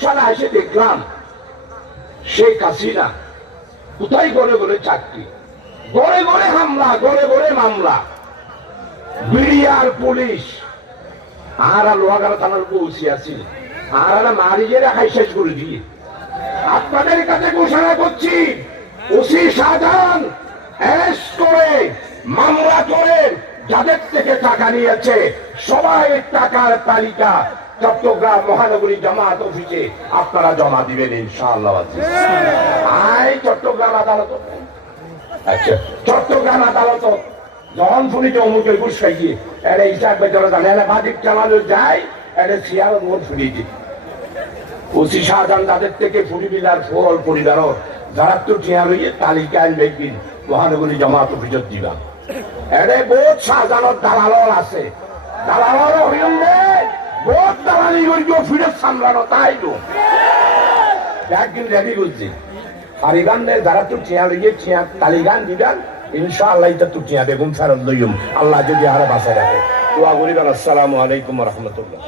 সালে এসে দেখলাম, শেখ হাসিনা কোথায় গড়ে গড়ে চাকরি? গড়ে গড়ে হামলা, গড়ে গড়ে মামলা। বিডিআর পুলিশ, আর লোহাগাড়া থানার পৌঁছে আছি। আর মারিয়ে রাখাই শেষ করে দিয়ে। আপনাদের কাছে ঘোষণা করছি, ওসি শাহজাহান অ্যারেস্ট করে মামলা করে যাদের থেকে টাকা নিয়েছে, সবাই টাকার তালিকা চট্টগ্রাম মহানগরী জামাত অফিসে আপনারা জমা দিবেন ইনশাআল্লাহ চট্টগ্রাম আদালত। আচ্ছা চট্টগ্রাম আদালত যখন খাইয়ে এটা জানে না বাদিক যায় এটা শুনিয়েছে ওসি শাহজাহান তাদের থেকে ফুরিবিলার ফল যারা তো ঠিয়া রইয়ে লিখবিন মহানগরী জমাত অভিযোগ দিবা। এরে বহুত শাহজাহানের দালালর আছে। বহুত করি ফিরে সামলানো, তাই তো। একদিন রেডি করছি। তো তালিগান দিবেন, ইনশাআল্লাহ এটা তো ফেরত লইম। আল্লাহ যদি আরও বাসা রাখে। দোয়া করিবেন। আসসালামু আলাইকুম রহমতুল্লাহ।